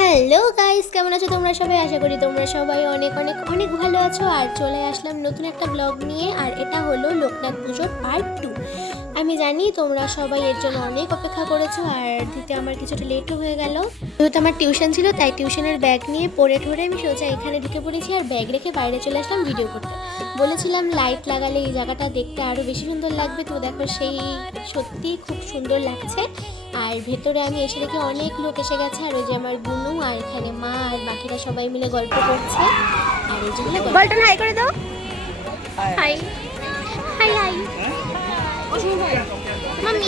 Hello guys, কেমন আছো তোমরা সবাই? আশা করি তোমরা সবাই অনেক অনেক অনেক ভালো আছো। আর চলে আসলাম নতুন একটা ব্লগ নিয়ে। আর এটা হলো লোকনাথ পুজোর পার্ট 2। আমি জানি তোমরা সবাই এর জন্য অনেক অপেক্ষা করেছো, আর দিতে আমার কিছুটা লেটও হয়ে গেল। যেহেতু আমার টিউশন ছিল, তাই টিউশনের ব্যাগ নিয়ে পড়ে ঠরে আমি সোজা এখানে ঢুকে পড়েছি আর ব্যাগ রেখে বাইরে চলে আসলাম ভিডিও করতে। বলেছিলাম লাইট লাগালে এই জায়গাটা দেখতে আরও বেশি সুন্দর লাগবে, তো দেখো সেই সত্যি খুব সুন্দর লাগছে। আর ভেতরে আমি এসে দেখি অনেক লোক এসে গেছে, আর ওই যে আমার বুনু আর এখানে মা আর বাকিরা সবাই মিলে গল্প করছে। আর এই যেগুলো বলটন হাই করে দাও। High high high mummy.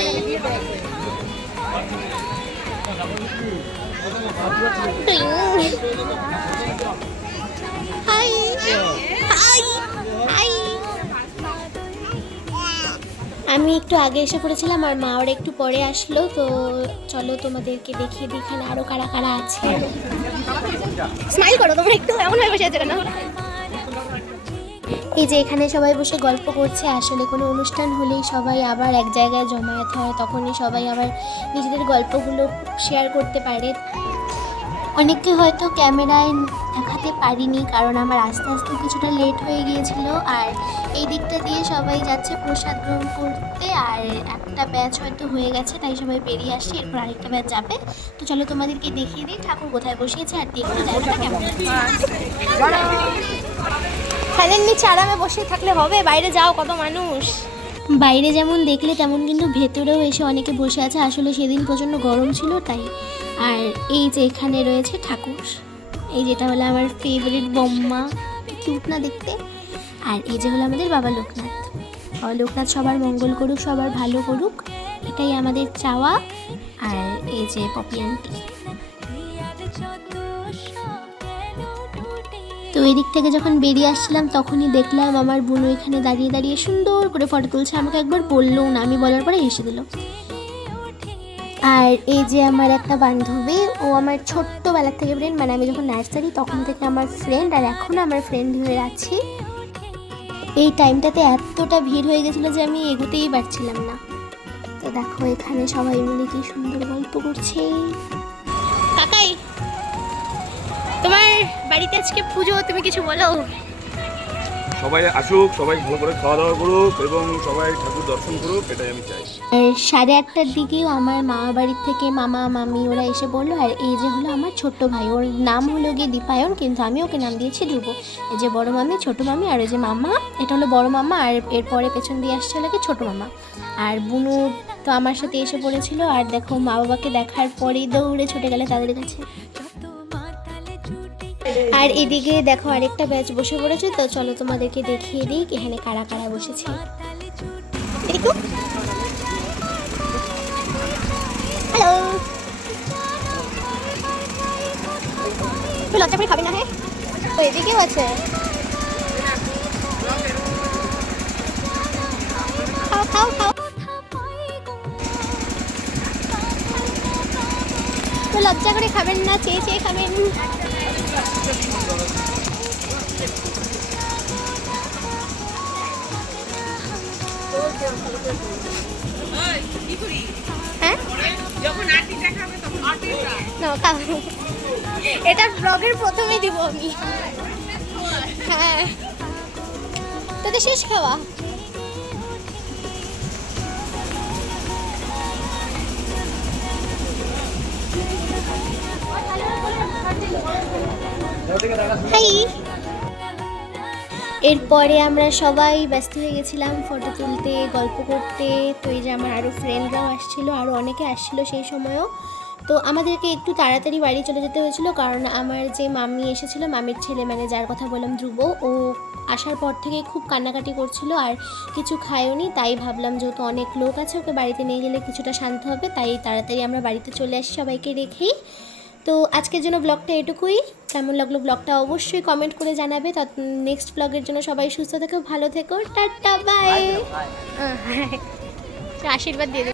High high high. আমি একটু আগে এসে পড়েছিলাম আর মা ওরা একটু পরে আসলো। তো চলো তোমাদেরকে দেখিয়ে দিই এখানে আরো কারা কারা আছে। স্মাইল করো তোমরা, একটু এমন ভাবে বসে আছো কেন? এই যে এখানে সবাই বসে গল্প করছে। আসলে কোনো অনুষ্ঠান হলেই সবাই আবার এক জায়গায় জমায়েত হয়, তখনই সবাই আবার নিজেদের গল্পগুলো শেয়ার করতে পারে। অনেককে হয়তো ক্যামেরায় দেখাতে পারিনি, কারণ আমার আস্তে আস্তে কিছুটা লেট হয়ে গিয়েছিল। আর এই দিকটা দিয়ে সবাই যাচ্ছে প্রসাদ গ্রহণ করতে, আর একটা ব্যাচ হয়তো হয়ে গেছে, তাই সবাই বেরিয়ে আসছে। এরপর আরেকটা ব্যাচ যাবে। তো চলো তোমাদেরকে দেখিয়ে দিই ঠাকুর কোথায় বসিয়েছে আর দেখতে জায়গাটা কেমন আছে। ফ্যানের নিচে আরামে বসে থাকলে হবে? বাইরে যাও, কত মানুষ। বাইরে যেমন দেখলে তেমন কিন্তু ভেতরেও এসে অনেকে বসে আছে। আসলে সেদিন প্রচণ্ড গরম ছিল তাই। আর এই যে এখানে রয়েছে ঠাকুর, এই যেটা হলো আমার ফেভারিট বম্মা, কিউট না দেখতে। আর এই যে হলো আমাদের বাবা লোকনাথ। বাবা লোকনাথ সবার মঙ্গল করুক, সবার ভালো করুক, এটাই আমাদের চাওয়া। আর এই যে পপি আন্টি। তো এই দিক থেকে যখন বেরিয়ে আসছিলাম তখনই দেখলাম আমার বোনও এখানে দাঁড়িয়ে দাঁড়িয়ে সুন্দর করে ফটো তুলছে। আমাকে একবার বললো না, আমি বলার পরে হেসে দিল। আর এই যে আমার একটা বান্ধবী, ও আমার ছোট্টবেলার থেকে ফ্রেন্ড, মানে আমি যখন নার্সারি তখন থেকে আমার ফ্রেন্ড, আর এখনও আমার ফ্রেন্ড হয়ে আছি। এই টাইমটাতে এতটা ভিড় হয়ে গেছিলো যে আমি এগোতেই পারছিলাম না। তো দেখো এখানে সবাই মিলে কি সুন্দর গল্প করছে। কাকাই, তোমার বাড়িতে আজকে পুজো, তুমি কিছু বলো। সবাই আসুক, সবাই ভালো করে খাওয়া দাওয়া করুক এবং সবাই ঠাকুর দর্শন করুক, এটাই আমি চাই। আর 8:30টার দিকেও আমার মা বাড়ির থেকে মামা মামি ওরা এসে বললো। আর এই যে হলো আমার ছোট্ট ভাই, ওর নাম হলো গিয়ে দীপায়ন, কিন্তু আমি ওকে নাম দিয়েছি ধ্রুব। এই যে বড় মামি, ছোট মামি, আর ওই যে মামা, এটা হলো বড় মামা। আর এরপরে পেছন দিয়ে আসছে হলো কি ছোট মামা। আর বুনু তো আমার সাথে এসে পড়েছিল। আর দেখো মা বাবাকে দেখার পরেই দৌড়ে ছুটে গেলে তাদের কাছে। আর এদিকে দেখো আরেকটা ব্যাচ বসে পড়েছে। তো চলো তোমাদেরকে দেখিয়ে দিই এখানে কারা কারা বসেছে। দেখো, হ্যালো, তুই লজ্জা করে খাবি না? হ্যাঁ, তো এদিকেও আছে, খাও খাও খাও। তো লজ্জা করে খাবেন না, চেয়ে চেয়ে খাবেন। হ্যাঁ, এটা ব্লগের প্রথমেই দিব আমি। হ্যাঁ, তোদের শেষ খাওয়া। হাই। এরপরে আমরা সবাই ব্যস্ত হয়ে গেছিলাম ফটো তুলতে, গল্প করতে। তো এই যে আমার আরও ফ্রেন্ডরাও আসছিলো, আরও অনেকে আসছিলো সেই সময়ও। তো আমাদেরকে একটু তাড়াতাড়ি বাড়ি চলে যেতে হয়েছিল, কারণ আমার যে মামি এসেছিলো, মামির ছেলে, মানে যার কথা বললাম ধ্রুব, ও আসার পর থেকে খুব কান্নাকাটি করছিল আর কিছু খায়ওনি। তাই ভাবলাম যেহেতু অনেক লোক আছে, ওকে বাড়িতে নিয়ে গেলে কিছুটা শান্ত হবে, তাই তাড়াতাড়ি আমরা বাড়িতে চলে আসি সবাইকে রেখেই। তো আজকের জন্য ব্লগটা এটুকুই। কেমন লাগলো ব্লগটা অবশ্যই কমেন্ট করে জানাবে। তো নেক্সট ব্লগের জন্য সবাই সুস্থ থেকো, ভালো থেকো, টাটা বাই। আশীর্বাদ দিয়ে